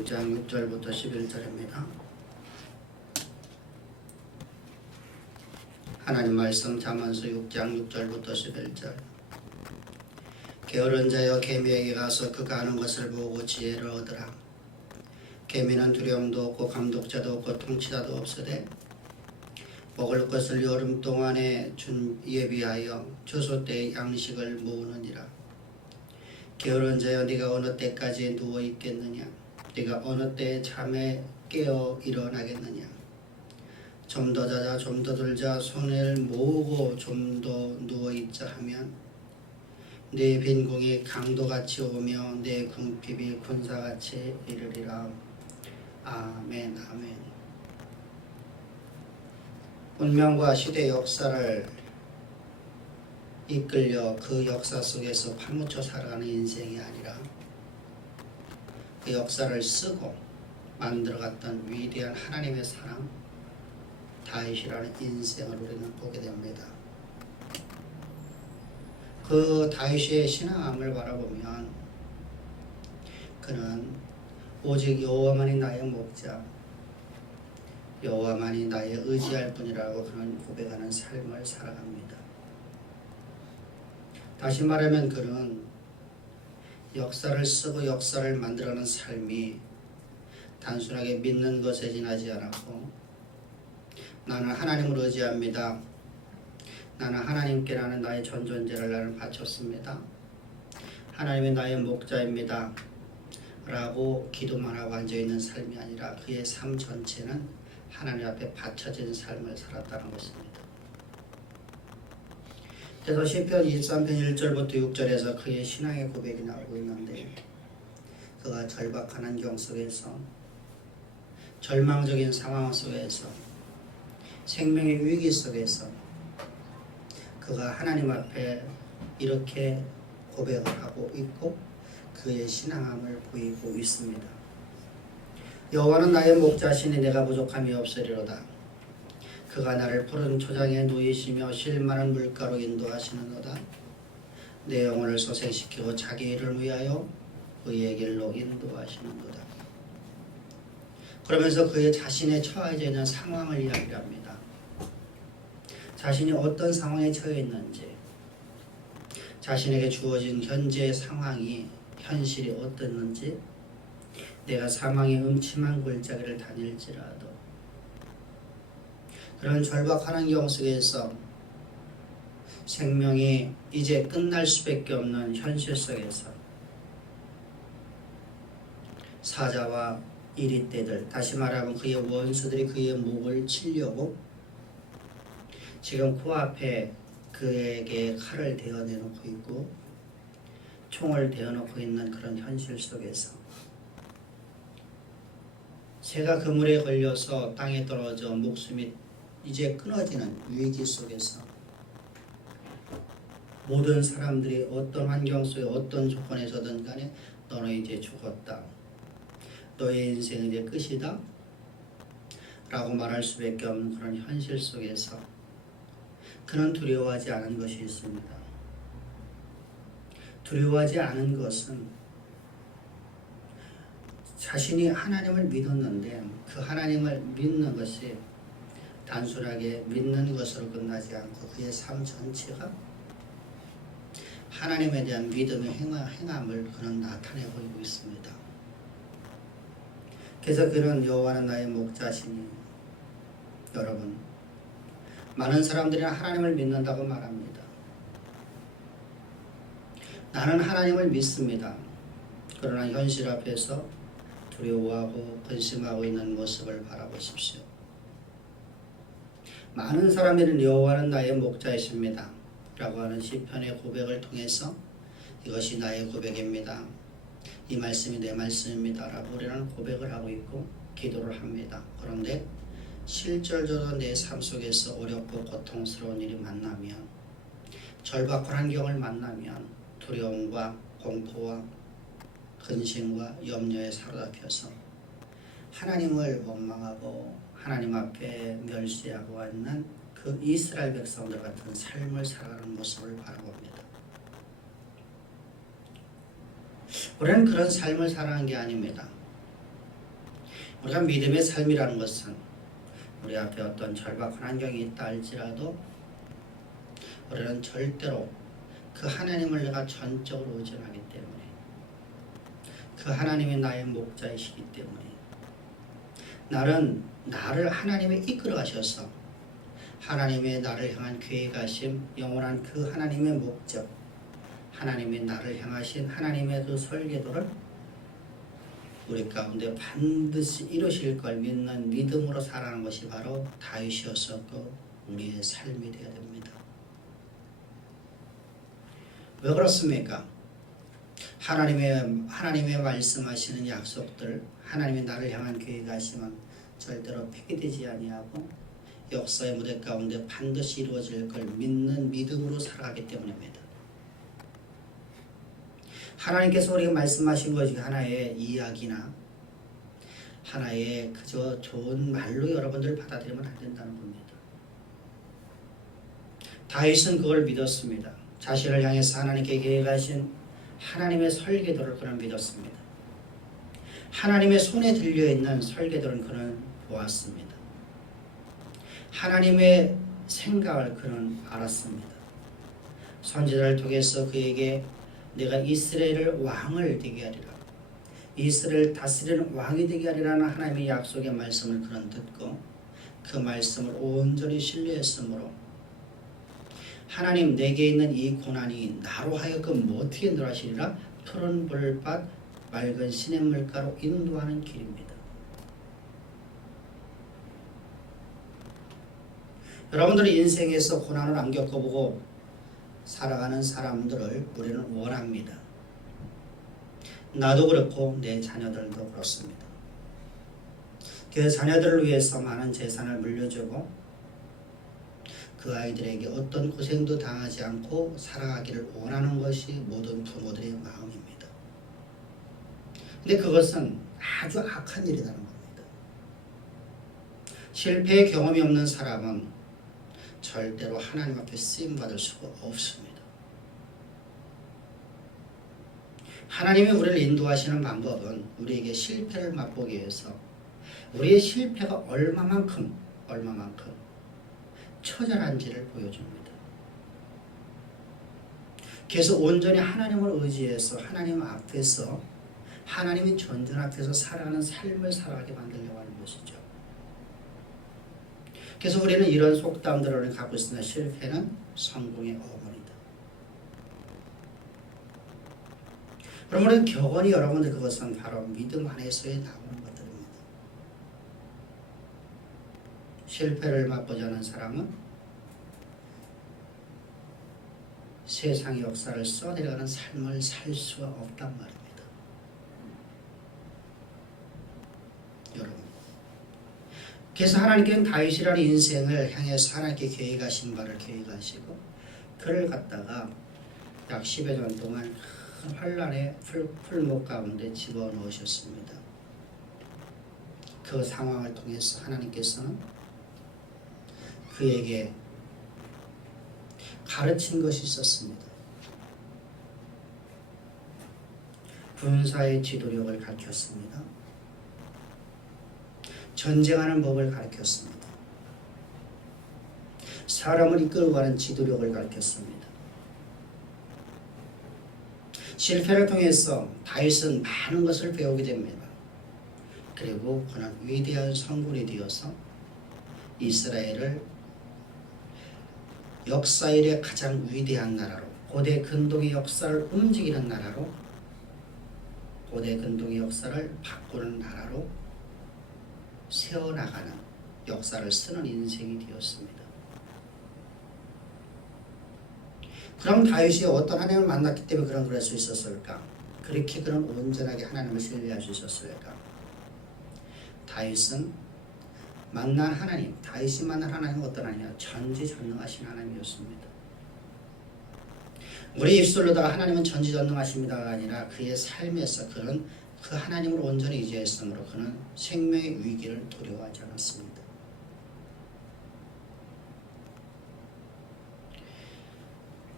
6장 6절부터 11절입니다. 하나님 말씀 잠언서 6장 6절부터 11절. 게으른 자여 개미에게 가서 그가 아는 것을 보고 지혜를 얻으라. 개미는 두려움도 없고 감독자도 없고 통치자도 없으되 먹을 것을 여름 동안에 예비하여 추수 때의 양식을 모으느니라. 게으른 자여 네가 어느 때까지 누워 있겠느냐? 네가 어느 때에 잠에 깨어 일어나겠느냐? 좀 더 자자 좀 더 들자 손을 모으고 좀 더 누워 있자 하면 내 빈궁이 강도같이 오며 내 궁핍이 군사같이 이르리라. 아멘. 아멘. 운명과 시대 역사를 이끌려 그 역사 속에서 파묻혀 살아가는 인생이 아니라 그 역사를 쓰고 만들어갔던 위대한 하나님의 사랑 다윗이라는 인생을 우리는 보게 됩니다. 그 다윗의 신앙을 바라보면 그는 오직 여호와만이 나의 목자, 여호와만이 나의 의지할 뿐이라고 그는 고백하는 삶을 살아갑니다. 다시 말하면 그는 역사를 쓰고 역사를 만들어가는 삶이 단순하게 믿는 것에 지나지 않았고, 나는 하나님을 의지합니다. 나는 하나님께 나는 나의 전 존재를 나는 바쳤습니다. 하나님이 나의 목자입니다. 라고 기도만 하고 앉아있는 삶이 아니라 그의 삶 전체는 하나님 앞에 바쳐진 삶을 살았다는 것입니다. 그래서 시편 23편 1절부터 6절에서 그의 신앙의 고백이 나오고 있는데, 그가 절박한 환경 속에서, 절망적인 상황 속에서, 생명의 위기 속에서 그가 하나님 앞에 이렇게 고백을 하고 있고 그의 신앙함을 보이고 있습니다. 여호와는 나의 목자시니 내가 부족함이 없으리로다. 그가 나를 푸른 초장에 누이시며 실 많은 물가로 인도하시는도다. 내 영혼을 소생시키고 자기 일을 위하여 의의 길로 인도하시는도다. 그러면서 그의 자신의 처해져 있는 상황을 이야기합니다. 자신이 어떤 상황에 처해 있는지, 자신에게 주어진 현재의 상황이 현실이 어떻는지, 내가 사망의 음침한 골짜기를 다닐지라도 그런 절박한 환경 속에서 생명이 이제 끝날 수밖에 없는 현실 속에서 사자와 이리떼들, 다시 말하면 그의 원수들이 그의 목을 치려고 지금 코앞에 그에게 칼을 대어내놓고 있고 총을 대어놓고 있는 그런 현실 속에서 새가 그물에 걸려서 땅에 떨어져 목숨이 이제 끊어지는 위기 속에서 모든 사람들이 어떤 환경 속에 어떤 조건에서든 간에 너는 이제 죽었다, 너의 인생은 이제 끝이다 라고 말할 수밖에 없는 그런 현실 속에서 그는 두려워하지 않은 것이 있습니다. 두려워하지 않은 것은 자신이 하나님을 믿었는데 그 하나님을 믿는 것이 단순하게 믿는 것으로 끝나지 않고 그의 삶 전체가 하나님에 대한 믿음의 행함을 그는 나타내 보이고 있습니다. 그래서 그는 여호와는 나의 목자시니, 여러분, 많은 사람들이 하나님을 믿는다고 말합니다. 나는 하나님을 믿습니다. 그러나 현실 앞에서 두려워하고 근심하고 있는 모습을 바라보십시오. 많은 사람들은 여호와는 나의 목자이십니다 라고 하는 시편의 고백을 통해서 이것이 나의 고백입니다, 이 말씀이 내 말씀입니다 라고 우리는 고백을 하고 있고 기도를 합니다. 그런데 실질적으로 내 삶 속에서 어렵고 고통스러운 일이 만나면, 절박한 환경을 만나면 두려움과 공포와 근심과 염려에 사로잡혀서 하나님을 원망하고 하나님 앞에 멸시하고 있는 그 이스라엘 백성들 같은 삶을 살아가는 모습을 바라봅니다. 우리는 그런 삶을 살아가는 게 아닙니다. 우리가 믿음의 삶이라는 것은 우리 앞에 어떤 절박한 환경이 있다 할지라도 우리는 절대로 그 하나님을 내가 전적으로 의존하기 때문에 그 하나님이 나의 목자이시기 때문에 나를 하나님의 이끌어 가셔서 하나님의 나를 향한 계획하심 영원한 그 하나님의 목적 하나님의 나를 향하신 하나님의 그 설계도를 우리 가운데 반드시 이루실 걸 믿는 믿음으로 살아가는 것이 바로 다윗이었었고 우리의 삶이 되어야 됩니다. 왜 그렇습니까? 하나님의 말씀하시는 약속들 하나님의 나를 향한 계획하심은 절대로 폐기되지 아니하고 역사의 무대 가운데 반드시 이루어질 걸 믿는 믿음으로 살아가기 때문입니다. 하나님께서 우리가 말씀하신 것이 하나의 이야기나 하나의 그저 좋은 말로 여러분들 받아들이면 안 된다는 겁니다. 다윗은 그걸 믿었습니다. 자신을 향해서 하나님께 계획하신 하나님의 설계도를 그는 믿었습니다. 하나님의 손에 들려있는 설계도를 그는 보았습니다. 하나님의 생각을 그는 알았습니다. 선지자를 통해서 그에게 내가 이스라엘을 왕을 되게 하리라 이스라엘 다스리는 왕이 되게 하리라는 하나님의 약속의 말씀을 그는 듣고 그 말씀을 온전히 신뢰했으므로 하나님 내게 있는 이 고난이 나로 하여금 어떻게 늘어하시리라 푸른 불밭 맑은 시냇물가로 인도하는 길입니다. 여러분들의 인생에서 고난을 안 겪어보고 살아가는 사람들을 우리는 원합니다. 나도 그렇고 내 자녀들도 그렇습니다. 그 자녀들을 위해서 많은 재산을 물려주고 그 아이들에게 어떤 고생도 당하지 않고 살아가기를 원하는 것이 모든 부모들의 마음입니다. 근데 그것은 아주 악한 일이라는 겁니다. 실패의 경험이 없는 사람은 절대로 하나님 앞에 쓰임받을 수가 없습니다. 하나님이 우리를 인도하시는 방법은 우리에게 실패를 맛보기 위해서 우리의 실패가 얼마만큼 처절한지를 보여줍니다. 그래서 온전히 하나님을 의지해서 하나님 앞에서 하나님의 존재 앞에서 살아가는 삶을 살아가게 만들려고 하는 것이죠. 그래서 우리는 이런 속담들을 갖고 있습니다. 실패는 성공의 어머니다. 그러면 격언이 여러분들 그것은 바로 믿음 안에서의 나오는 것들입니다. 실패를 맛보지 않은 사람은 세상의 역사를 써내려가는 삶을 살 수가 없단 말입니다. 여러분, 그래서 하나님께는 다윗이라는 인생을 향해서 하나님께 계획하신 바를 계획하시고 그를 갖다가 약 10여 년 동안 큰 환란의 풀목 가운데 집어넣으셨습니다. 그 상황을 통해서 하나님께서는 그에게 가르친 것이 있었습니다. 군사의 지도력을 가르쳤습니다. 전쟁하는 법을 가르쳤습니다. 사람을 이끌고 가는 지도력을 가르쳤습니다. 실패를 통해서 다윗은 많은 것을 배우게 됩니다. 그리고 그는 위대한 성군이 되어서 이스라엘을 역사 이래 가장 위대한 나라로 고대 근동의 역사를 움직이는 나라로 고대 근동의 역사를 바꾸는 나라로 세워나가는 역사를 쓰는 인생이 되었습니다. 그럼 다윗이 어떤 하나님을 만났기 때문에 그럴 수 있었을까? 그렇게 그는 온전하게 하나님을 신뢰할 수 있었을까? 다윗이 만난 하나님은 어떤 하나님이냐? 전지전능하신 하나님이었습니다. 우리 입술로다가 하나님은 전지전능하십니다가 아니라 그의 삶에서 그는 그 하나님을 온전히 의지했으므로 그는 생명의 위기를 두려워하지 않았습니다.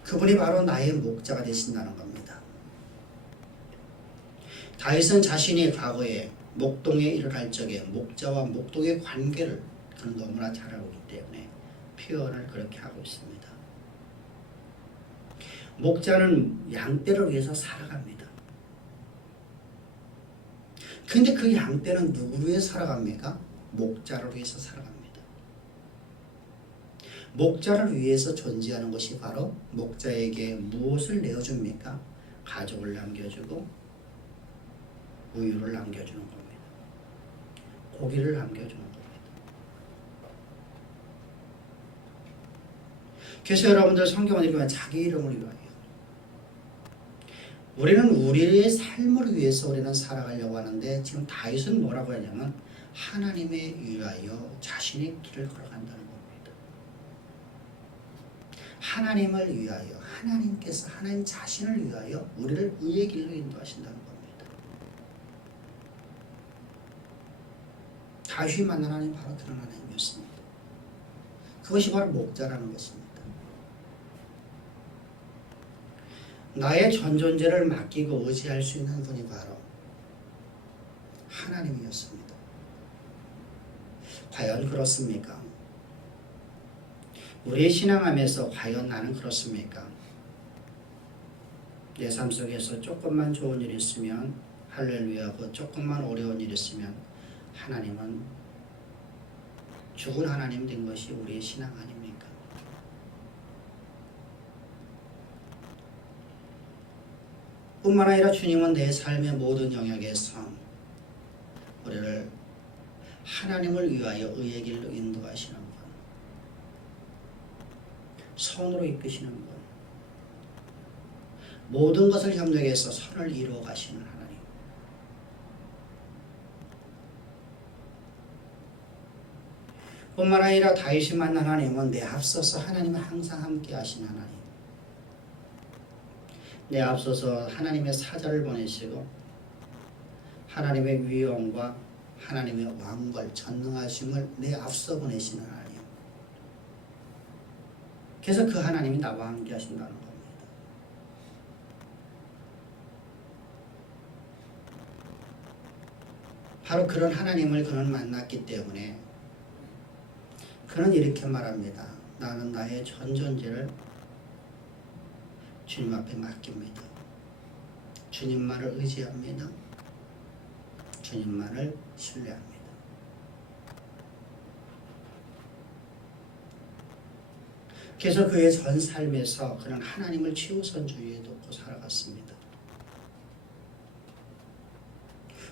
그분이 바로 나의 목자가 되신다는 겁니다. 다윗은 자신이 과거에 목동에 이르할 적에 목자와 목동의 관계를 그는 너무나 잘 알고 있기 때문에 표현을 그렇게 하고 있습니다. 목자는 양떼를 위해서 살아갑니다. 근데 그 양떼는 누구를 위해서 살아갑니까? 목자를 위해서 살아갑니다. 목자를 위해서 존재하는 것이 바로 목자에게 무엇을 내어줍니까? 가족을 남겨주고 우유를 남겨주는 겁니다. 고기를 남겨주는 겁니다. 그래서 여러분들 성경을 읽으면 자기 이름을 위하여 우리는 우리의 삶을 위해서 우리는 살아가려고 하는데 지금 다윗은 뭐라고 하냐면 하나님에 위하여 자신의 길을 걸어간다는 겁니다. 하나님을 위하여 하나님께서 하나님 자신을 위하여 우리를 의의 길로 인도하신다는 겁니다. 다윗이 만난 하나님 바로 그런 하나님이었습니다. 그것이 바로 목자라는 것입니다. 나의 전 존재를 맡기고 의지할 수 있는 분이 바로 하나님이었습니다. 과연 그렇습니까? 우리의 신앙하면서 과연 나는 그렇습니까? 내 삶 속에서 조금만 좋은 일이 있으면 할렐루야고 조금만 어려운 일이 있으면 하나님은 죽은 하나님 된 것이 우리의 신앙 아닙니까? 뿐만 아니라 주님은 내 삶의 모든 영역에서 우리를 하나님을 위하여 의의 길로 인도하시는 분, 선으로 이끄시는 분, 모든 것을 협력해서 선을 이루어 가시는 하나님. 뿐만 아니라 다윗이 만난 하나님은 내 앞서서 하나님을 항상 함께 하신 하나님. 내 앞서서 하나님의 사자를 보내시고 하나님의 위엄과 하나님의 왕벌 전능하심을 내 앞서 보내시는 하나님. 그래서 그 하나님이 나와 함께 하신다는 겁니다. 바로 그런 하나님을 그는 만났기 때문에 그는 이렇게 말합니다. 나는 나의 전 존재를 주님 앞에 맡깁니다. 주님만을 의지합니다. 주님만을 신뢰합니다. 그래서 그의 전 삶에서 그는 하나님을 최우선주의에 놓고 살아갔습니다.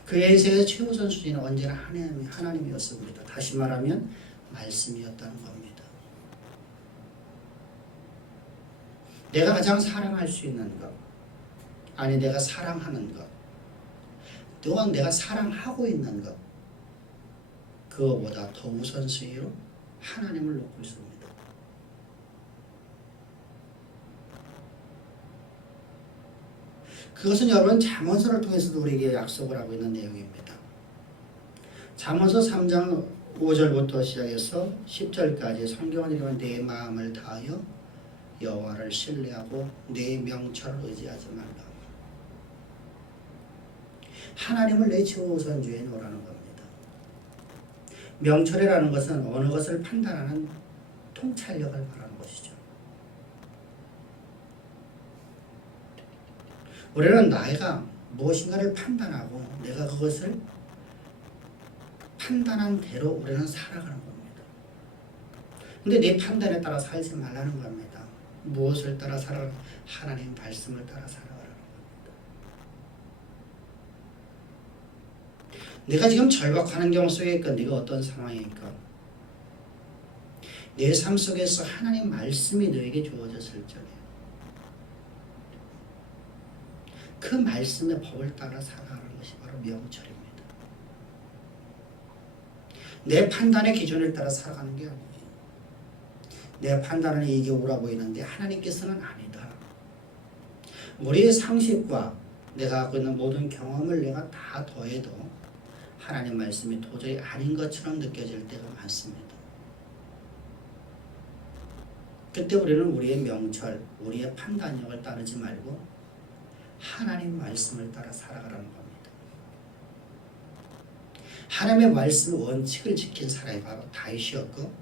그의 인생의 최우선 순위는 언제나 하나님이었습니다. 다시 말하면 말씀이었다는 겁니다. 내가 가장 사랑할 수 있는 것, 아니 내가 사랑하는 것, 또한 내가 사랑하고 있는 것, 그거보다 더 우선순위로 하나님을 놓고 있습니다. 그것은 여러분 잠언서를 통해서도 우리에게 약속을 하고 있는 내용입니다. 잠언서 3장 5절부터 시작해서 10절까지 성경을 읽으면 내 마음을 다하여 여호와를 신뢰하고 내 명철을 의지하지 말라. 하나님을 내 최우선주의에 놓으라는 겁니다. 명철이라는 것은 어느 것을 판단하는 통찰력을 말하는 것이죠. 우리는 내가 무엇인가를 판단하고 내가 그것을 판단한 대로 우리는 살아가는 겁니다. 근데 내 판단에 따라 살지 말라는 겁니다. 무엇을 따라 살아가는? 하나님 말씀을 따라 살아가라는 겁니다. 내가 지금 절박하는 경우 속에 있건 네가 어떤 상황에 있건 내 삶 속에서 하나님 말씀이 너에게 주어졌을 적에 그 말씀의 법을 따라 살아가는 것이 바로 명철입니다. 내 판단의 기준을 따라 살아가는 게 아니에요. 내 판단은 이게 옳아 보이는데 하나님께서는 아니다. 우리의 상식과 내가 갖고 있는 모든 경험을 내가 다 더해도 하나님 말씀이 도저히 아닌 것처럼 느껴질 때가 많습니다. 그때 우리는 우리의 명철, 우리의 판단력을 따르지 말고 하나님 말씀을 따라 살아가라는 겁니다. 하나님의 말씀 원칙을 지킨 사람이 바로 다윗이었고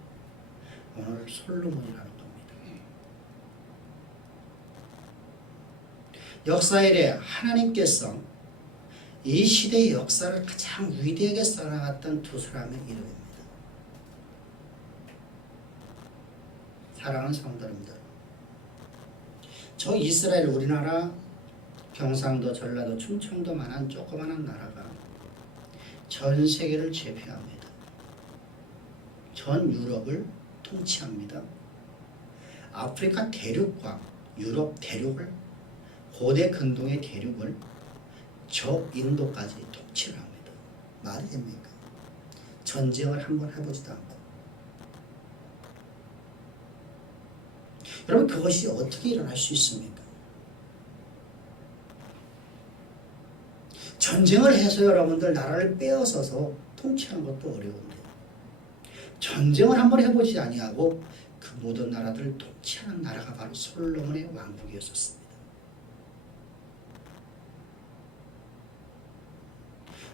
오늘 솔로몬이라는 겁니다. 역사일에 하나님께서 이 시대의 역사를 가장 위대하게 써나갔던 두 사람의 이름입니다. 사랑하는 성도입니다. 저 이스라엘 우리나라 경상도, 전라도, 충청도만한 조그마한 나라가 전 세계를 제패합니다. 전 유럽을 통치합니다. 아프리카 대륙과 유럽 대륙을, 고대 근동의 대륙을 저 인도까지 통치를 합니다. 말이 됩니까? 전쟁을 한번 해보지도 않고. 여러분, 그것이 어떻게 일어날 수 있습니까? 전쟁을 해서 여러분들 나라를 빼앗아서 통치하는 것도 어려운데 전쟁을 한번 해보지 아니하고 그 모든 나라들을 통치하는 나라가 바로 솔로몬의 왕국이었습니다.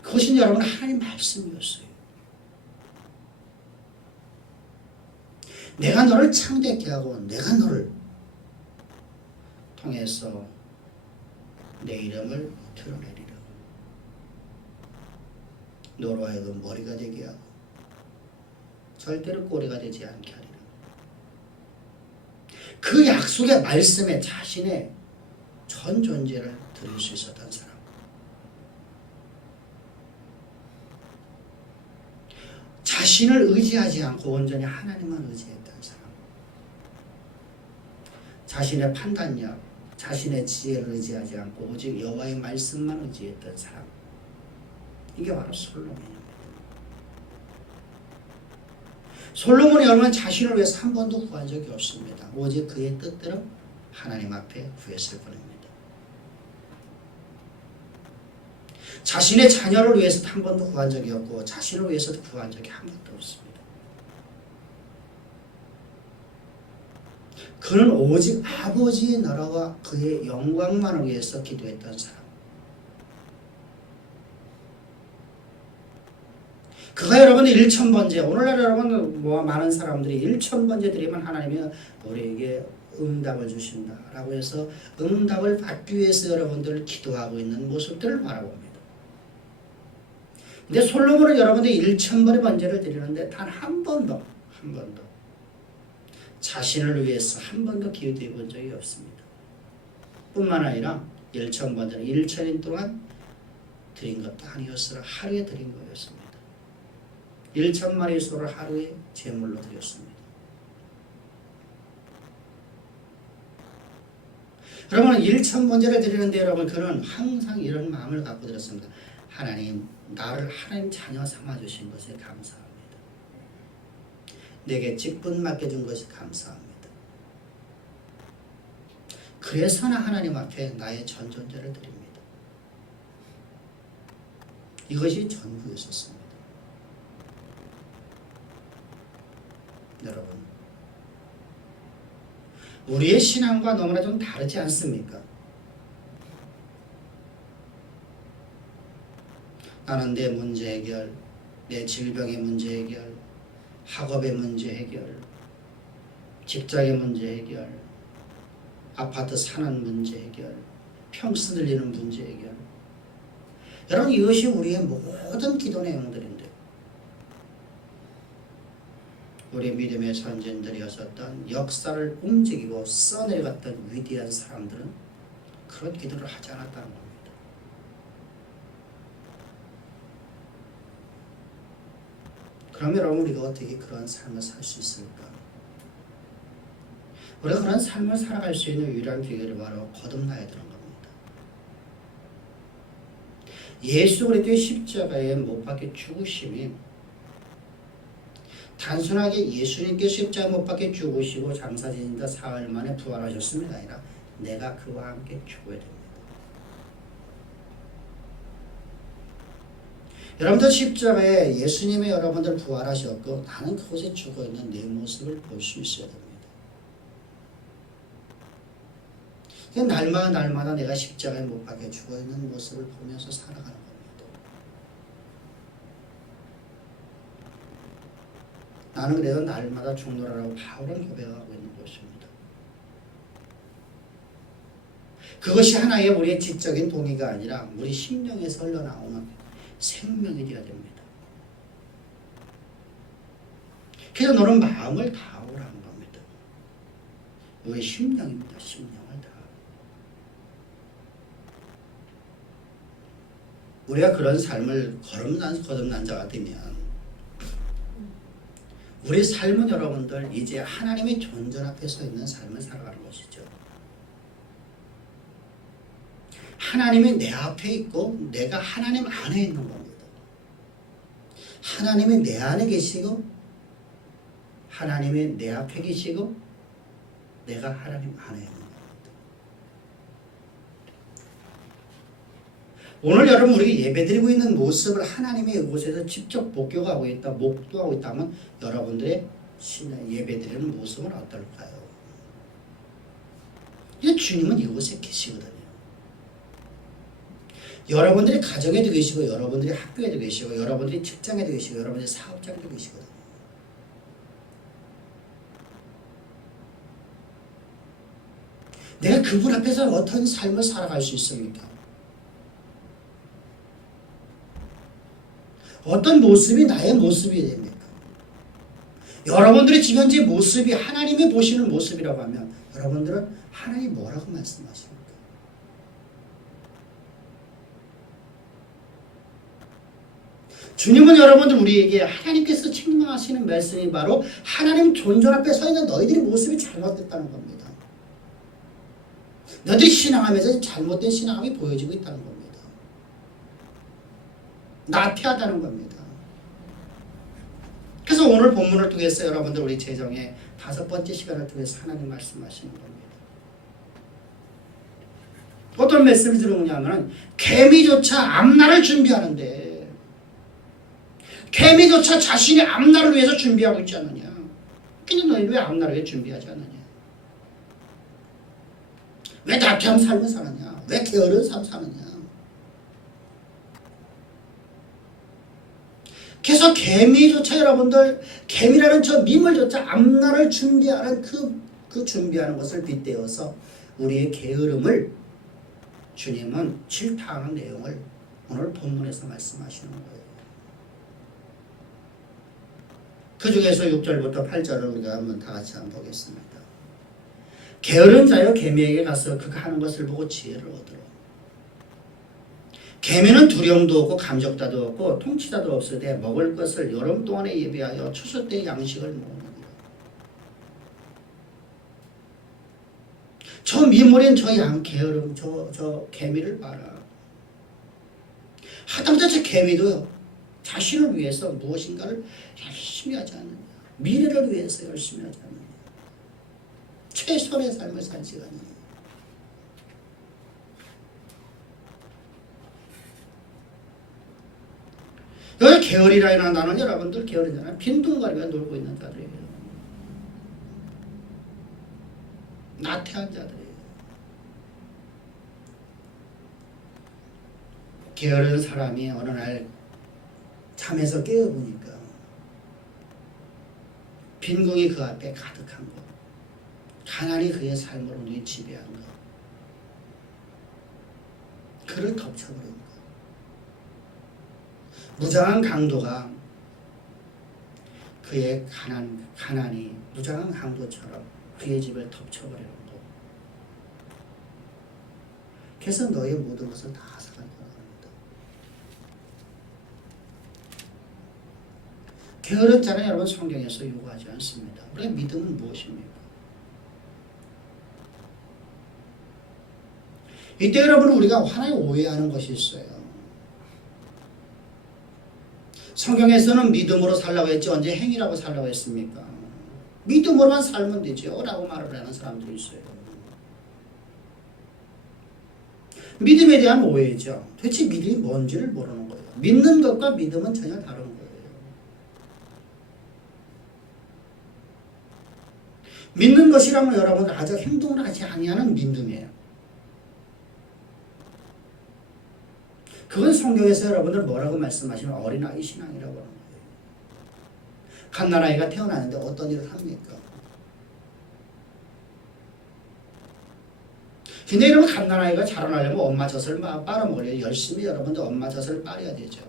그것은 여러분 하나님 말씀이었어요. 내가 너를 창대케 하고 내가 너를 통해서 내 이름을 드러내리라. 너로 하여금 머리가 되게 하고 절대로 꼬리가 되지 않게 하리라. 그 약속의 말씀에 자신의 전 존재를 드릴 수 있었던 사람. 자신을 의지하지 않고 온전히 하나님만 의지했던 사람. 자신의 판단력, 자신의 지혜를 의지하지 않고 오직 여호와의 말씀만 의지했던 사람. 이게 바로 솔로몬입니다. 솔로몬이 여러분 자신을 위해서 한 번도 구한 적이 없습니다. 오직 그의 뜻대로 하나님 앞에 구했을 뿐입니다. 자신의 자녀를 위해서도 한 번도 구한 적이 없고 자신을 위해서도 구한 적이 한 번도 없습니다. 그는 오직 아버지의 나라와 그의 영광만을 위해서 기도했던 사람. 그가 여러분의 1000번째, 오늘날 여러분 많은 사람들이 1000번째 드리면 하나님이 우리에게 응답을 주신다라고 해서 응답을 받기 위해서 여러분들 기도하고 있는 모습들을 바라봅니다. 근데 솔로몬은 여러분들 1000번의 번제를 드리는데 단 한 번도 자신을 위해서 한 번도 기도해 본 적이 없습니다. 뿐만 아니라 1000번제는 1000년 동안 드린 것도 아니었으나 하루에 드린 거였습니다. 1000마리 소를 하루에 제물로 드렸습니다. 여러분 1000번제를 드리는데 여러분 그는 항상 이런 마음을 갖고 드렸습니다. 하나님, 나를 하나님 자녀 삼아주신 것에 감사합니다. 내게 직분 맡겨준 것이 감사합니다. 그래서 나 하나님 앞에 나의 전 존재를 드립니다. 이것이 전부였었습니다. 여러분, 우리의 신앙과 너무나 좀 다르지 않습니까? 나는 내 문제 해결, 내 질병의 문제 해결, 학업의 문제 해결, 직장의 문제 해결, 아파트 사는 문제 해결, 평수 들리는 문제 해결. 여러분, 이것이 우리의 모든 기도 내용들인데 우리 믿음의 선진들이었었던 역사를 움직이고 써내려갔던 위대한 사람들은 그런 기도를 하지 않았다는 겁니다. 그러면 여러분 우리가 어떻게 그런 삶을 살 수 있을까? 우리가 그런 삶을 살아갈 수 있는 유일한 비결이 바로 거듭나야 되는 겁니다. 예수 그리스도의 십자가에 못 박혀 죽으심이 단순하게 예수님께 십자가 못 박혀 죽으시고 장사 지내다 사흘 만에 부활하셨습니다. 아니라 내가 그와 함께 죽어야 됩니다. 여러분들 십자가에 예수님의 여러분들 부활하셨고 나는 그곳에 죽어있는 내 모습을 볼 수 있어야 됩니다. 날마다 내가 십자가에 못 박혀 죽어있는 모습을 보면서 살아가는 겁니다. 나는 그래도 날마다 죽노라라고 바울은 고백하고 있는 것입니다. 그것이 하나의 우리의 지적인 동의가 아니라 우리 심령에서 흘러나오는 생명이 되어야 됩니다. 그래서 너는 마음을 다하라는 겁니다. 우리 심령입니다. 심령을 다. 우리가 그런 삶을 거듭난 자가 되면 우리 삶은 여러분들 이제 하나님의 존전 앞에 서 있는 삶을 살아가는 것이죠. 하나님이 내 앞에 있고 내가 하나님 안에 있는 겁니다. 하나님이 내 안에 계시고 하나님이 내 앞에 계시고 내가 하나님 안에 있는 겁니다. 오늘 여러분 우리가 예배드리고 있는 모습을 하나님의 이곳에서 직접 목격하고 있다, 목도하고 있다면 여러분들의 예배드리는 모습은 어떨까요? 주님은 이곳에 계시거든요. 여러분들이 가정에도 계시고 여러분들이 학교에도 계시고 여러분들이 직장에도 계시고 여러분들이 사업장에도 계시거든요. 내가 그분 앞에서 어떤 삶을 살아갈 수 있습니까? 어떤 모습이 나의 모습이 됩니까? 여러분들이 지금 현재 모습이 하나님이 보시는 모습이라고 하면 여러분들은 하나님이 뭐라고 말씀하십니까? 주님은 여러분들 우리에게 하나님께서 책망하시는 말씀이 바로 하나님 존전 앞에 서 있는 너희들의 모습이 잘못됐다는 겁니다. 너희들이 신앙하면서 잘못된 신앙이 보여지고 있다는 겁니다. 나태하다는 겁니다. 그래서 오늘 본문을 통해서 여러분들 우리 재정의 5번째 시간을 통해서 하나님 말씀하시는 겁니다. 어떤 말씀이 들어오냐면 개미조차 앞날을 준비하는데 개미조차 자신의 앞날을 위해서 준비하고 있지 않느냐. 근데 너희는 왜 앞날을 위해 준비하지 않느냐. 왜 나태한 삶을 사느냐. 왜 게으른 삶 사느냐. 그래서 개미조차 여러분들 개미라는 저 미물조차 앞날을 준비하는 그 준비하는 것을 빗대어서 우리의 게으름을 주님은 질타하는 내용을 오늘 본문에서 말씀하시는 거예요. 그 중에서 6절부터 8절을 우리가 한번 다 같이 한번 보겠습니다. 게으른 자여 개미에게 가서 그가 하는 것을 보고 지혜를 얻으라. 개미는 두려움도 없고 감적다도 없고 통치자도 없으되 먹을 것을 여름 동안에 예비하여 추수 때 양식을 모으느니라. 저 미모린 저 양 게으름 저 개미를 봐라. 하다못해 저 개미도요 자신을 위해서 무엇인가를 열심히 하지 않느냐. 미래를 위해서 열심히 하지 않느냐. 최선의 삶을 살지 않느냐. 여기 게으리라 나는 여러분들 게으른 자는 빈둥거리며 놀고 있는 자들이에요. 나태한 자들이에요. 게으른 사람이 어느 날 잠에서 깨어보니까 빈궁이 그 앞에 가득한 것, 가난이 그의 삶으로 누이 지배한 것, 그를 덮쳐버린 것. 무장한 강도가 그의 가난이 무장한 강도처럼 그의 집을 덮쳐버리는 것. 그래서 너의 모든 것을 다 앗아갈 거라 합니다. 게으른 자는 여러분 성경에서 요구하지 않습니다. 우리의 믿음은 무엇입니까? 이때 여러분 우리가 하나의 오해하는 것이 있어요. 성경에서는 믿음으로 살라고 했지 언제 행위라고 살라고 했습니까? 믿음으로만 살면 되죠 라고 말을 하는 사람들이 있어요. 믿음에 대한 오해죠. 도대체 믿음이 뭔지를 모르는 거예요. 믿는 것과 믿음은 전혀 다른 거예요. 믿는 것이라면 여러분 아직 행동을 하지 아니하는 믿음이에요. 그건 성경에서 여러분들 뭐라고 말씀하시면 어린아이 신앙이라고 하는 거예요. 갓난아이가 태어나는데 어떤 일을 합니까? 근데 여러분 갓난아이가 자라나려면 엄마 젖을 빨아먹으려 열심히 여러분들 엄마 젖을 빨아야 되죠.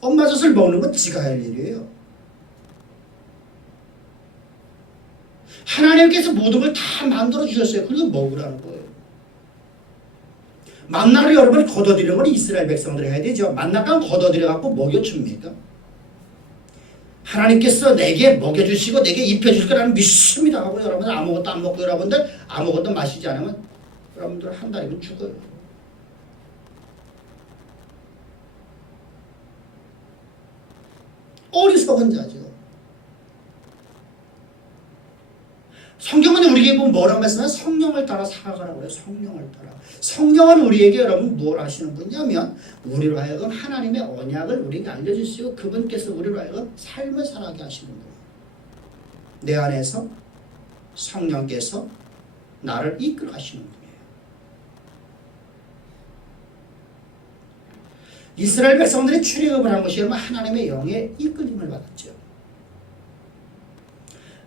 엄마 젖을 먹는 건 지가 할 일이에요. 하나님께서 모든 걸 다 만들어 주셨어요. 그걸 먹으라는 거예요. 만나를 여러분이 걷어들이는 건 이스라엘 백성들이 해야 되죠. 만나가 걷어들여갖고 먹여줍니까? 하나님께서 내게 먹여주시고 내게 입혀줄 거라는 믿습니다 하고 여러분들 아무것도 안 먹고 여러분들 아무것도 마시지 않으면 여러분들 한 달이면 죽어요. 어리석은 자죠. 성경은 우리에게 뭐라고 말씀하면 성령을 따라 살아가라고 그래요. 성령을 따라. 성령은 우리에게 여러분 뭘 하시는 분이냐면 우리로 하여금 하나님의 언약을 우리에게 알려주시고 그분께서 우리로 하여금 삶을 살아가게 하시는 거예요. 내 안에서 성령께서 나를 이끌어 가시는 분이에요. 이스라엘 백성들이 출애굽을 한 것이 여러분 하나님의 영의 이끌림을 받았죠.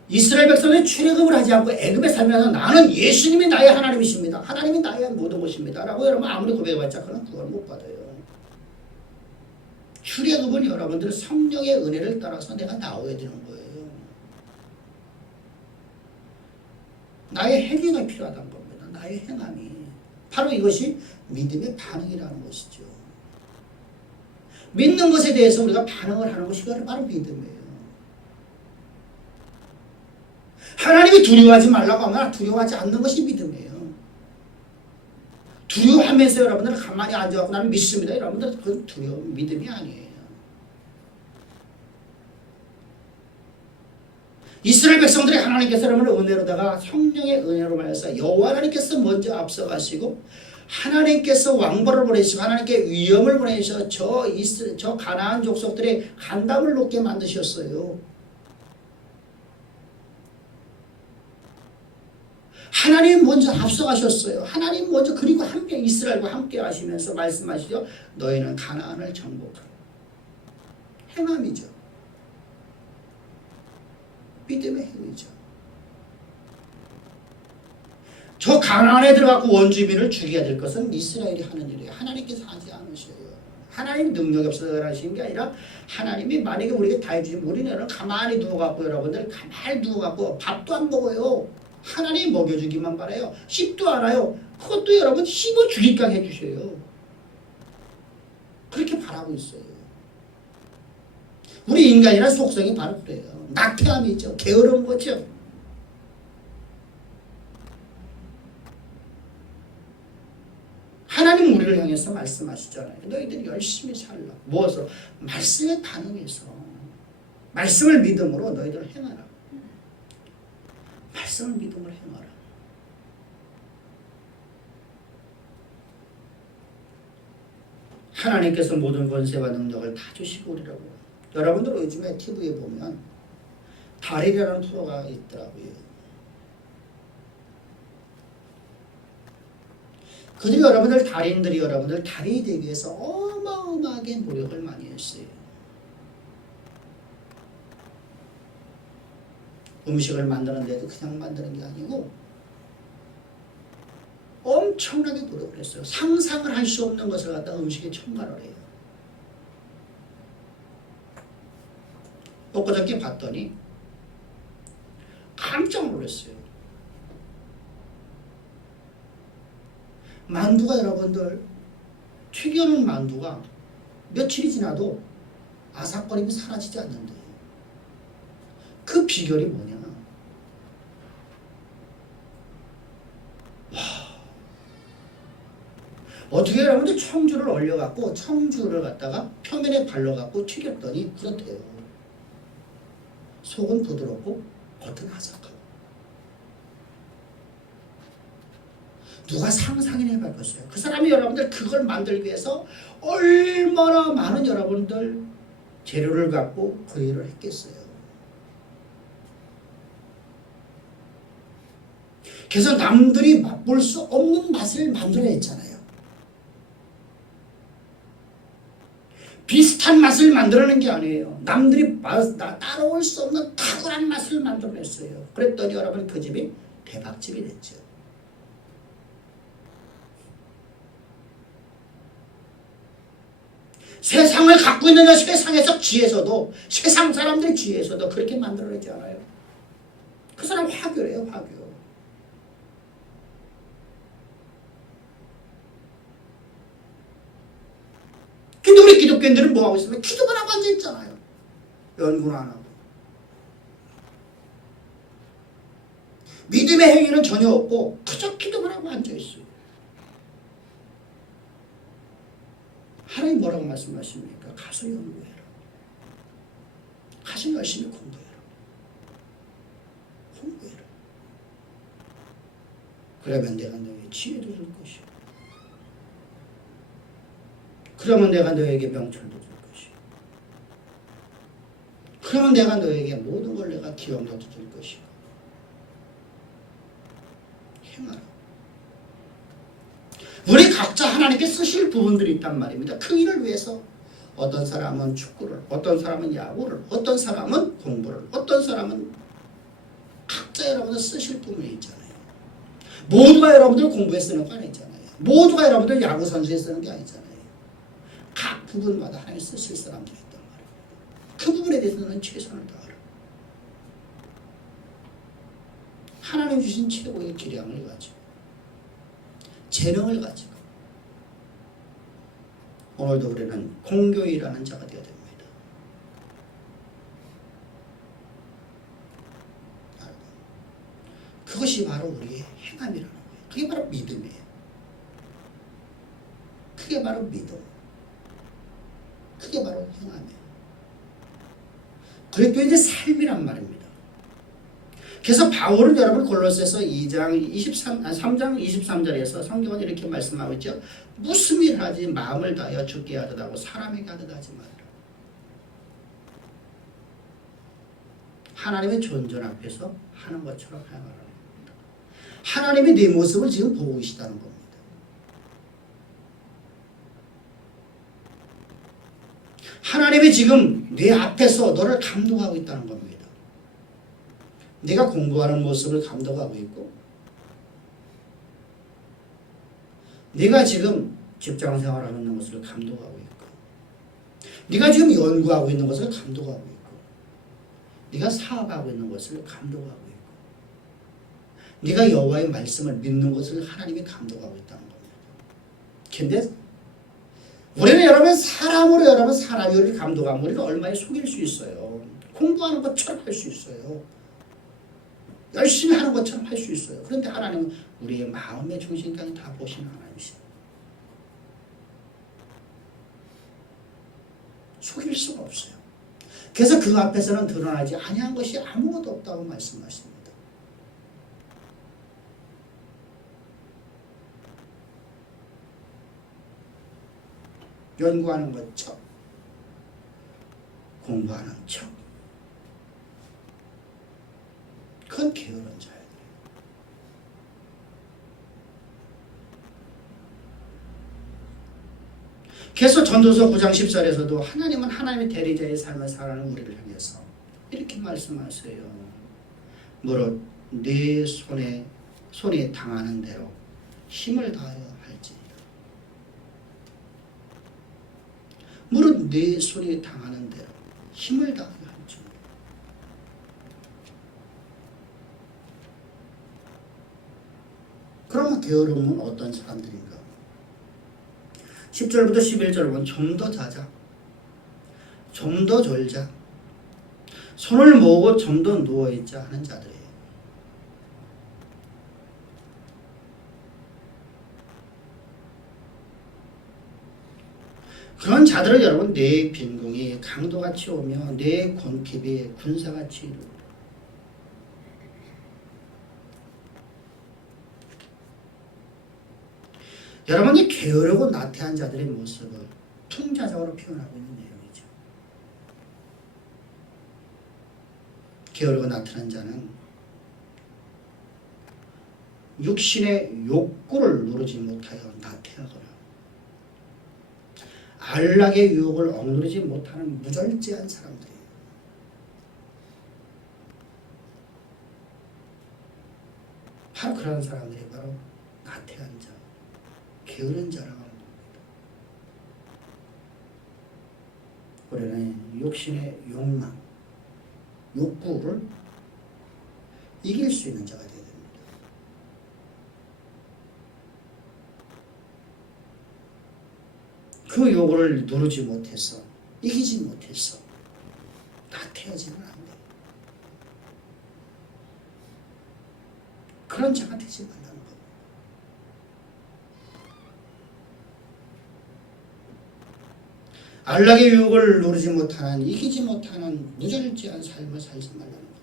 이스라엘 백성이 출애굽을 하지 않고 애굽에 살면서 나는 예수님이 나의 하나님이십니다. 하나님이 나의 모든 것입니다. 라고 여러분 아무리 고백해봤자 그는 구원 못 받아요. 출애굽은 여러분들 성령의 은혜를 따라서 내가 나오야 되는 거예요. 나의 행위가 필요하다는 겁니다. 나의 행함이. 바로 이것이 믿음의 반응이라는 것이죠. 믿는 것에 대해서 우리가 반응을 하는 것이 바로 믿음이에요. 하나님이 두려워하지 말라고 하면 두려워하지 않는 것이 믿음이에요. 두려워하면서 여러분들 가만히 앉아갖고 나는 믿습니다. 여러분들 그건 두려움, 믿음이 아니에요. 이스라엘 백성들이 하나님께서 여러분을 은혜로다가 성령의 은혜로 말해서 여호와 하나님께서 먼저 앞서가시고 하나님께서 왕벌을 보내시고 하나님께 위엄을 보내셔서 저 가나안 족속들의 간담을 높게 만드셨어요. 하나님 먼저 앞서가셨어요. 하나님 먼저 그리고 함께 이스라엘과 함께 하시면서 말씀하시죠. 너희는 가나안을 정복하라. 행함이죠. 믿음의 행위죠. 저 가나안에 들어가고 원주민을 죽여야 될 것은 이스라엘이 하는 일이에요. 하나님께서 하지 않으셔요. 하나님 능력이 없어서 하시는 게 아니라 하나님이 만약에 우리에게 다 해주시면 우리는 가만히 누워갖고 여러분들 가만히 누워갖고 밥도 안 먹어요. 하나님 먹여주기만 바라요. 씹도 않아요. 그것도 여러분 씹어 주기까 해주셔요. 그렇게 바라고 있어요. 우리 인간이란 속성이 바로 그래요. 낙태함이죠. 게으른 거죠. 하나님 우리를 향해서 말씀하시잖아요. 너희들이 열심히 살라. 무엇으로? 말씀에 반응해서 말씀을 믿음으로 너희들 행하라. 말씀을 믿음으로 행하라. 하나님께서 모든 권세와 능력을 다 주시고 우리라고. 여러분들 요즘에 TV에 보면 달이라는 프로가 있더라고요. 그들이 달인들이 여러분들 달인이 되기 위해서 어마어마하게 노력을 많이 했어요. 음식을 만드는데도 그냥 만드는 게 아니고 엄청나게 노력을 했어요. 상상을 할 수 없는 것을 갖다가 음식에 첨가를 해요. 엊그저께 봤더니 깜짝 놀랐어요. 만두가 여러분들 튀겨놓은 만두가 며칠이 지나도 아삭거림이 사라지지 않는데요. 그 비결이 뭐냐? 와, 어떻게 여러분들 청주를 얼려갖고 청주를 갖다가 표면에 발라갖고 튀겼더니 그렇대요. 속은 부드럽고 겉은 아삭하고. 누가 상상이나 해봤겠어요? 그 사람이 여러분들 그걸 만들기 위해서 얼마나 많은 여러분들 재료를 갖고 그 일을 했겠어요. 그래서 남들이 맛볼 수 없는 맛을 만들어냈잖아요. 비슷한 맛을 만들어낸 게 아니에요. 남들이 따라올 수 없는 탁월한 맛을 만들어냈어요. 그랬더니 여러분 그 집이 대박집이 됐죠. 세상을 갖고 있는 세상에서 지혜서도 세상 사람들의 지혜서도 그렇게 만들어내지 않아요. 그 사람 화교래요. 화교. 근데 우리 기독교인들은 뭐하고 있으면 기도만 하고 앉아있잖아요. 연구는 안 하고. 믿음의 행위는 전혀 없고 그저 기도만 하고 앉아있어요. 하나님 뭐라고 말씀하십니까? 가서 연구해라. 가서 열심히 공부해라. 공부해라. 그러면 내가 너에게 지혜도 줄 것이고 그러면 내가 너에게 명철도 줄 것이고 그러면 내가 너에게 모든 걸 내가 기억도 줄 것이고 행하라. 우리 각자 하나님께 쓰실 부분들이 있단 말입니다. 그 일을 위해서 어떤 사람은 축구를, 어떤 사람은 야구를, 어떤 사람은 공부를, 어떤 사람은 각자 여러분들 쓰실 부분이 있잖아요. 모두가 여러분들 공부에 쓰는 거 아니잖아요. 모두가 여러분들 야구 선수에 쓰는 게 아니잖아요. 각 부분마다 하나님 쓰실 사람들이 있단 말이에요. 그 부분에 대해서는 최선을 다하라. 하나님 주신 최고의 기량을 가지고 재능을 가지고 오늘도 우리는 공교일하는 자가 되어야 됩니다. 그것이 바로 우리의 행함이라는 거예요. 그게 바로 믿음이에요. 그게 바로 믿음. 그게 바로 행함이에요. 그게 또 이제 삶이란 말입니다. 그래서 바울은 여러분 골로새서 3장 23절에서 성경은 이렇게 말씀하고 있죠. 무슨 일을 하지 마음을 다하여 죽게 하듯 하고 사람에게 하듯 하지 말라. 하나님의 존전 앞에서 하는 것처럼 행하라는 겁니다. 하나님이 네 모습을 지금 보고 계시다는 겁니다. 하나님이 지금 네 앞에서 너를 감독하고 있다는 겁니다. 네가 공부하는 모습을 감독하고 있고 네가 지금 직장생활하고 있는 것을 감독하고 있고 네가 지금 연구하고 있는 것을 감독하고 있고 네가 사업하고 있는 것을 감독하고 있고 네가 여호와의 말씀을 믿는 것을 하나님이 감독하고 있다는 겁니다. 근데 우리는 여러분 사람으로 여러분 사람이 우리를 감독하면 우리는 얼마나 속일 수 있어요. 공부하는 것처럼 할 수 있어요. 열심히 하는 것처럼 할 수 있어요. 그런데 하나님은 우리의 마음의 중심까지 다 보시는 하나님이시죠. 속일 수가 없어요. 그래서 그 앞에서는 드러나지 아니한 것이 아무것도 없다고 말씀하십니다. 연구하는 것 척, 공부하는 척, 그건 게으른 자예요. 그래서 전도서 9장 10절에서도 하나님은 하나님의 대리자의 삶을 살아가는 우리를 향해서 이렇게 말씀하세요. 무릇 네 손에 당하는 대로 힘을 다하여 할지니라. 무릇 네 손에 당하는 대로 힘을 다하여 할지니라. 그러면 게으름은 어떤 사람들인가? 10절부터 11절 보면 좀 더 자자, 좀 더 졸자, 손을 모으고 좀 더 누워있자 하는 자들이에요. 그런 자들은 여러분 내 빈궁이 강도같이 오며 내 권핍이 군사같이 이루고 여러분이 게으르고 나태한 자들의 모습을 풍자적으로 표현하고 있는 내용이죠. 게으르고 나태한 자는 육신의 욕구를 누르지 못하여 나태하거나 안락의 유혹을 억누르지 못하는 무절제한 사람들이에요. 바로 그런 사람들이 바로 나태한 자, 게으른 자라고 하는 겁니다. 우리는 육신의 욕망, 욕구를 이길 수 있는 자가 되어야 됩니다. 그 욕구를 누르지 못해서, 이기지 못해서 나태해지면 안 돼요. 그런 자가 되지 말라는 겁니다. 안락의 유혹을 누르지 못하는, 이기지 못하는 무절제한 삶을 살지 말라는 겁니다.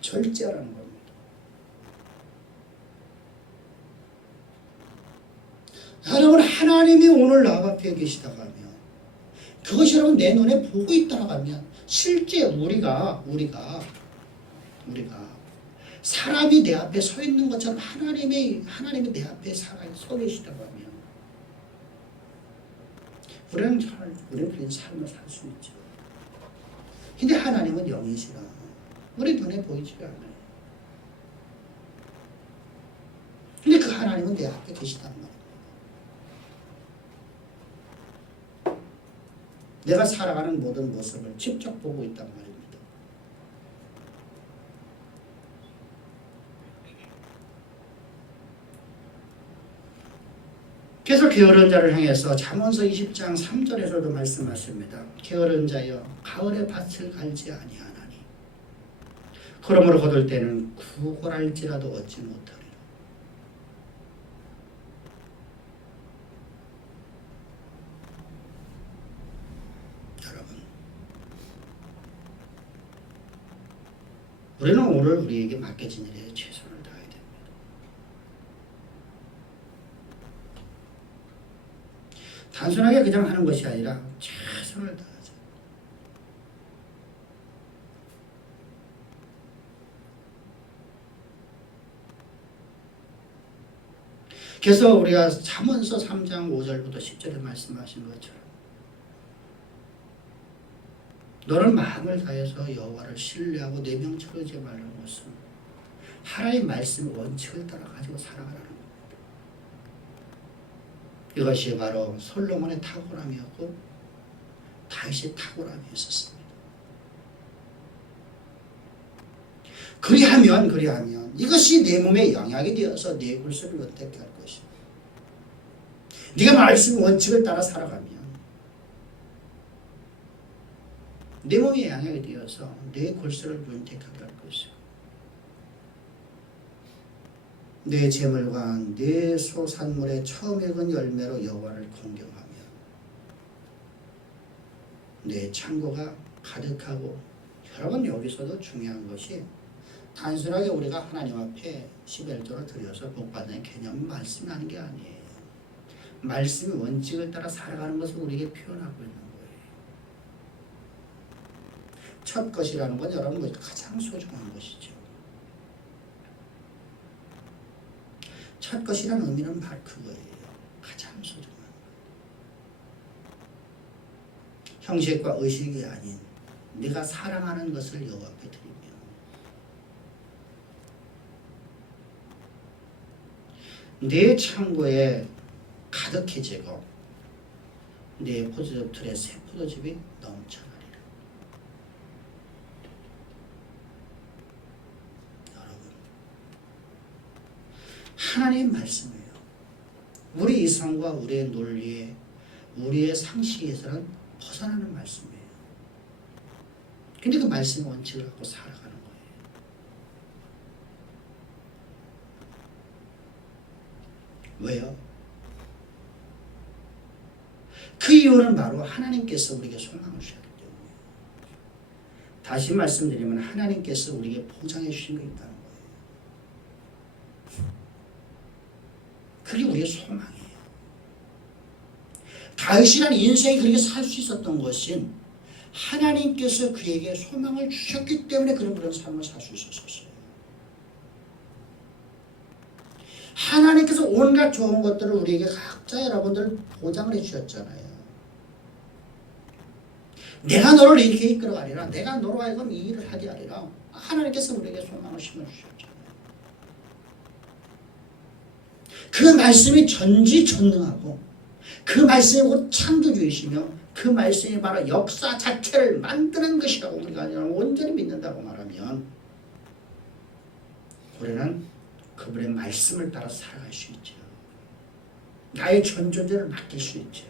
절제하라는 겁니다. 여러분, 하나님이 오늘 나 앞에 계시다고 하면, 그것이 여러분 내 눈에 보고 있다고 하면, 실제 우리가 사람이 내 앞에 서 있는 것처럼 하나님이 내 앞에 서 계시다고 하면, 우리는 그런 삶을 살 수 있죠. 근데 하나님은 영이시라 우리 눈에 보이지가 않아요. 근데 그 하나님은 내 앞에 계시단 말이에요. 내가 살아가는 모든 모습을 직접 보고 있단 말입니다. 그래서 게으른 자를 향해서 잠언서 20장 3절에서도 말씀하십니다. 게으른 자여 가을에 밭을 갈지 아니하나니 그러므로 거둘 때는 구걸할지라도 얻지 못하리라. 여러분, 우리는 오늘 우리에게 맡겨진 일에 최선을 다해야 됩니다. 단순하게 그냥 하는 것이 아니라 최선을 다하자. 그래서 우리가 잠언서 3장 5절부터 10절에 말씀하신 것처럼 너는 마음을 다해서 여호와를 신뢰하고 내 명철을 지지 말라는 것은 하나님의 말씀의 원칙을 따라 가지고 살아가라는 겁니다. 이것이 바로 솔로몬의 탁월함이었고 다윗의 탁월함이 있었습니다. 그리하면 이것이 내 몸에 영향이 되어서 내 굴수를 어떻게 할 것이고 네가 말씀 원칙을 따라 살아가면 내 몸에 영향이 되어서 내 골수를 윤택하게 할 것이고 내 재물과 내 소산물의 처음 익은 열매로 여호와를 공경하며 내 창고가 가득하고 여러분 여기서도 중요한 것이 단순하게 우리가 하나님 앞에 11조를 드려서 복받는 개념 말씀하는 게 아니에요. 말씀의 원칙을 따라 살아가는 것을 우리에게 표현하고 있는 거예요. 첫 것이라는 건 여러분 가장 소중한 것이죠. 첫 것이라는 의미는 바로 그거예요. 가장 소중한 것. 형식과 의식이 아닌 내가 사랑하는 것을 여호와 앞에 드리며 내 창고에 가득해지고 내 포도즙 틀에 새 포도즙이 넘쳐나리라. 여러분, 하나님 말씀이에요. 우리 이성과 우리의 논리에 우리의 상식에서는 벗어나는 말씀이에요. 근데 그 말씀의 원칙을 갖고 살아가는 거예요. 왜요? 그 이유는 바로 하나님께서 우리에게 소망을 주셨기 때문에. 다시 말씀드리면 하나님께서 우리에게 보장해 주신 게 있다는 거예요. 그게 우리의 소망이에요. 다윗이라는 인생이 그렇게 살 수 있었던 것은 하나님께서 그에게 소망을 주셨기 때문에 그런 삶을 살 수 있었어요. 하나님께서 온갖 좋은 것들을 우리에게 각자 여러분들 보장을 해주셨잖아요. 내가 너를 이렇게 이끌어가리라. 내가 너로 하여금 이 일을 하게 하리라. 하나님께서 우리에게 소망을 심어주셨잖아요. 그 말씀이 전지전능하고 그 말씀이 곧 창조주이시며 그 말씀이 바로 역사 자체를 만드는 것이라고 우리가 온전히 믿는다고 말하면 우리는 그분의 말씀을 따라 살아갈 수 있죠. 나의 전 존재를 맡길 수 있죠.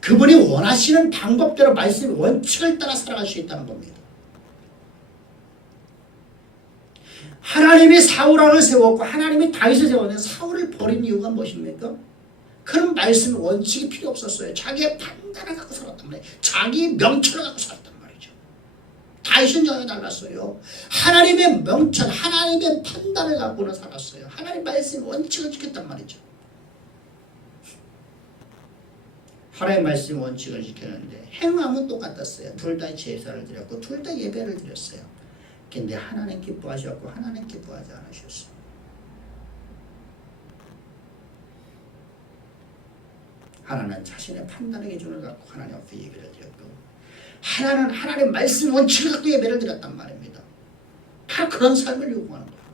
그분이 원하시는 방법대로 말씀의 원칙을 따라 살아갈 수 있다는 겁니다. 하나님이 사울왕을 세웠고 하나님이 다윗을 세웠는데 사울을 버린 이유가 무엇입니까? 그런 말씀의 원칙이 필요 없었어요. 자기의 판단을 갖고 살았단 말이에요. 자기 명철을 갖고 살았단 말이죠. 다윗은 전혀 달랐어요. 하나님의 명철, 하나님의 판단을 갖고는 살았어요. 하나님 말씀의 원칙을 지켰단 말이죠. 하나님 말씀 원칙을 지켰는데 행함은 똑같았어요. 둘 다 제사를 드렸고 둘 다 예배를 드렸어요. 근데 하나님 기뻐하셨고 하나님 기뻐하지 않으셨어요. 하나는 자신의 판단의 기준을 갖고 하나님 앞에 예배를 드렸고 하나는 하나님 말씀 원칙을 갖고 예배를 드렸단 말입니다. 바로 그런 삶을 요구하는 거예요.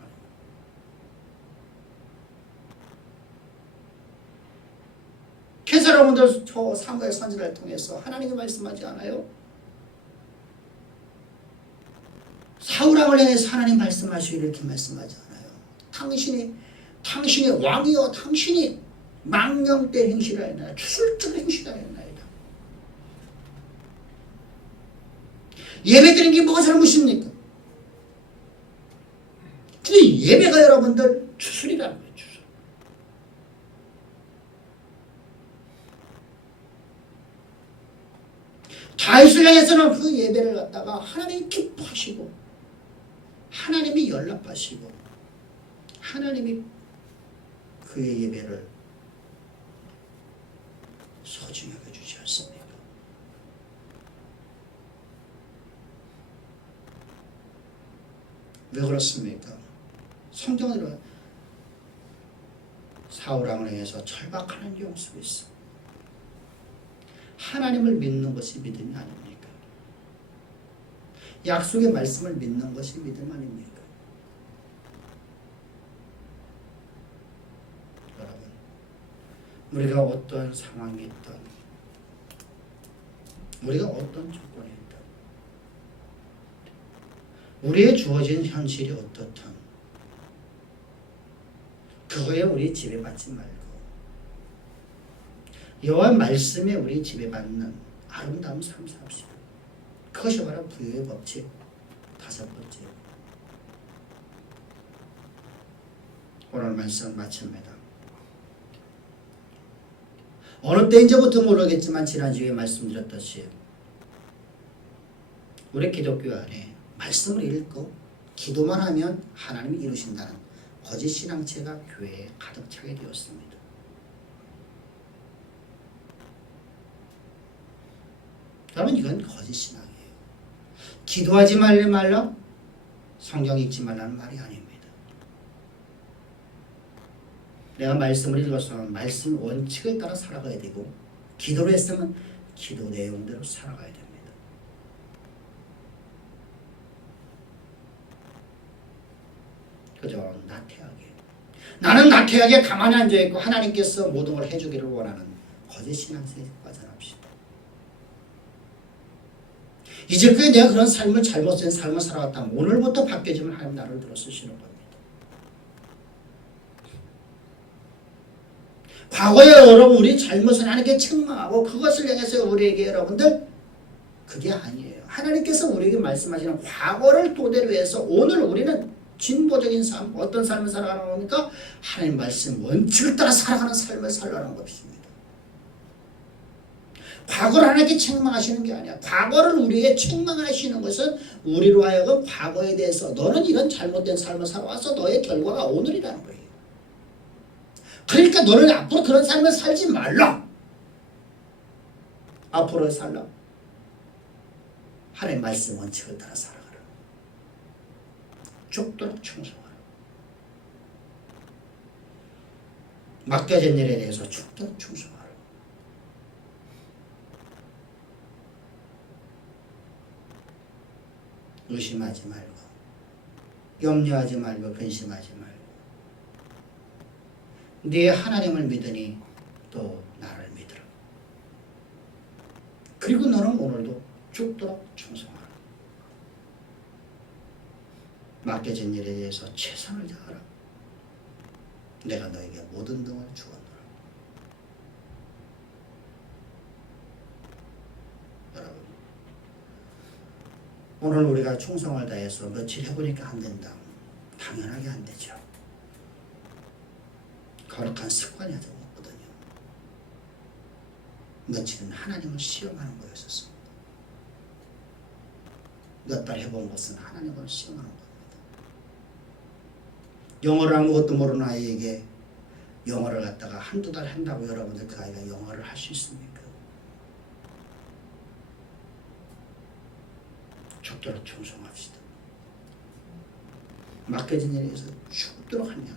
그래서 여러분들 저 사무엘 선지자를 통해서 하나님이 말씀하지 않아요? 사울왕을 향해서 하나님 말씀하시고 이렇게 말씀하지 않아요? 당신이 왕이요 당신이 망령된 행실을 했나이다. 추술적 행실을 했나이다. 예배드리는 게 뭐가 잘못입니까? 근데 예배가 여러분들 추술이라는 거예요. 추술. 다윗을 향해서는 그 예배를 갖다가 하나님이 기뻐하시고 하나님이 연락하시고 하나님이 그의 예배를 소중하게 주지 않습니까? 왜 그렇습니까? 성경으로 사울왕을 향해서 절박하는 용습이 있어. 하나님을 믿는 것이 믿음이 아닙니까? 약속의 말씀을 믿는 것이 믿음 아닙니까? 여러분, 우리가 어떤 상황이 있든 우리가 어떤 조건이 있든 우리의 주어진 현실이 어떻든 그거에 우리 지배받지 말고 여호와 말씀에 우리 지배받는 아름다운 삶 삽시다. 그것이 바로 부유의 법칙 다섯 번째. 오늘 말씀 마칩니다. 어느 때인지부터 모르겠지만 지난주에 말씀드렸듯이 우리 기독교 안에 말씀을 읽고 기도만 하면 하나님이 이루신다는 거짓 신앙체가 교회에 가득 차게 되었습니다. 여러분 이건 거짓 신앙이에요. 기도하지 말라 성경 읽지 말라는 말이 아닙니다. 내가 말씀을 읽었으면 말씀 원칙을 따라 살아가야 되고 기도를 했으면 기도 내용대로 살아가야 됩니다. 그저 나태하게 나는 나태하게 가만히 앉아있고 하나님께서 모든 걸 해주기를 원하는 거짓 신앙생에 빠져납시다. 이제까지 내가 그런 삶을 잘못된 삶을 살아왔다면 오늘부터 바뀌어지면 하나님 나를 들어 쓰시는 겁니다. 과거에 여러분 우리 잘못을 하나님께 책망하고 그것을 향해서 우리에게 여러분들 그게 아니에요. 하나님께서 우리에게 말씀하시는 과거를 토대로 해서 오늘 우리는 진보적인 삶, 어떤 삶을 살아가는 겁니까? 하나님 말씀 원칙을 따라 살아가는 삶을 살라는 것입니다. 과거를 하나님께 책망하시는 게 아니야. 과거를 우리에게 책망하시는 것은 우리로 하여금 과거에 대해서 너는 이런 잘못된 삶을 살아와서 너의 결과가 오늘이라는 거예요. 그러니까 너는 앞으로 그런 삶을 살지 말라. 앞으로 살라. 하나님 말씀 원칙을 따라 살아가라. 죽도록 충성하라. 맡겨진 일에 대해서 죽도록 충성하라. 의심하지 말고 염려하지 말고 근심하지 말고 네 하나님을 믿으니 또 나를 믿으라. 그리고 너는 오늘도 죽도록 충성하라. 맡겨진 일에 대해서 최선을 다하라. 내가 너에게 모든 등을 주었노라. 여러분, 오늘 우리가 충성을 다해서 며칠 해보니까 안 된다. 당연하게 안 되죠. 거룩한 습관이 아주 없거든요. 며칠은 하나님을 시험하는 거였었습니다. 몇 달 해본 것은 하나님을 시험하는 겁니다. 영어를 아무것도 모르는 아이에게 영어를 갖다가 한두 달 한다고 여러분들 그 아이가 영어를 할 수 있습니까? 죽도록 충성합시다. 맡겨진 일에 대해서 죽도록 하면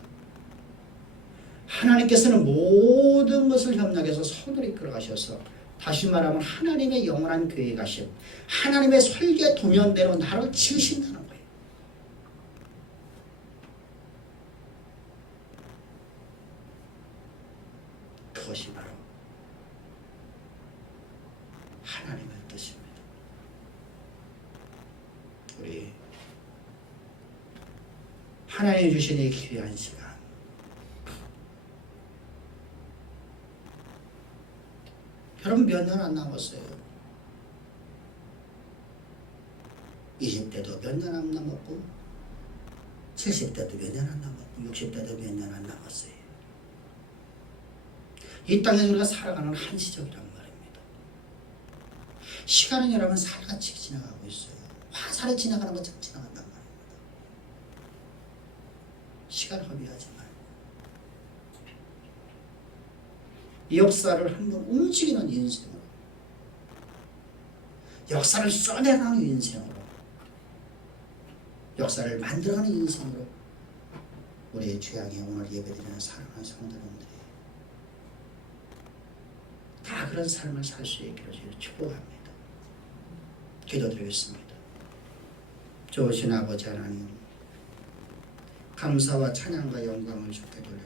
하나님께서는 모든 것을 협력해서 선을 이끌어 가셔서 다시 말하면 하나님의 영원한 교회에 가신 하나님의 설계 도면대로 나를 지으신다는 거예요. 그것이 바로 하나님의 뜻입니다. 우리 하나님이 주신 이 귀한 시간 여러분 몇 년 안 남았어요. 20대도 몇 년 안 남았고 70대도 몇 년 안 남았고 60대도 몇 년 안 남았어요. 이 땅에 우리가 살아가는 한시적이란 말입니다. 시간은 여러분 살같이 지나가고 있어요. 화살이 지나가는 것처럼 지나간단 말입니다. 시간 허비하지 말고 이 역사를 한번 움직이는 인생으로, 역사를 써내가는 인생으로, 역사를 만들어가는 인생으로 우리의 죄악에 오늘 예배드리는 사랑하는 성도님들이 다 그런 삶을 살 수 있기를 축복합니다. 기도드리겠습니다. 좋으신 아버지 하나님, 감사와 찬양과 영광을 주께 돌립니다.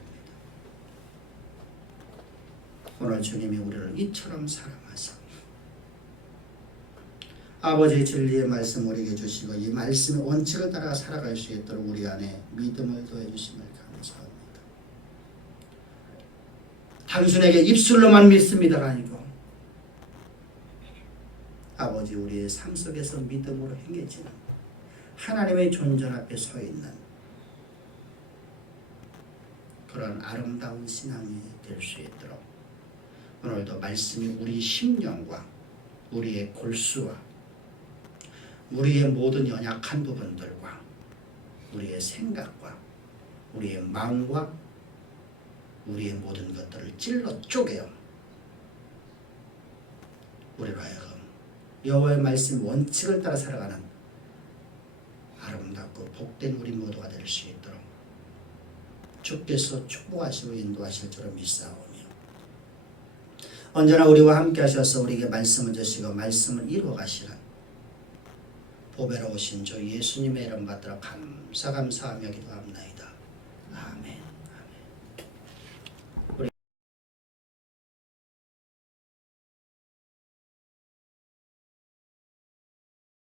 오늘 주님이 우리를 이처럼 사랑하사 아버지의 진리의 말씀 우리에게 주시고 이 말씀의 원칙을 따라 살아갈 수 있도록 우리 안에 믿음을 더해 주심을 감사합니다. 단순하게 입술로만 믿습니다가 아니고 아버지 우리의 삶 속에서 믿음으로 행해지는 하나님의 존재 앞에 서 있는 그런 아름다운 신앙이 될 수 있도록 오늘도 말씀이 우리 심령과 우리의 골수와 우리의 모든 연약한 부분들과 우리의 생각과 우리의 마음과 우리의 모든 것들을 찔러 쪼개어 우리로 하여금 여호와의 말씀 원칙을 따라 살아가는 아름답고 복된 우리 모두가 될 수 있도록 주께서 축복하시고 인도하실 줄을 믿사오며 언제나 우리와 함께 하셔서 우리에게 말씀을 주시고 말씀을 이루어 가시는 보배로우신 주 예수님의 이름 받들어 감사하며 기도합나이다.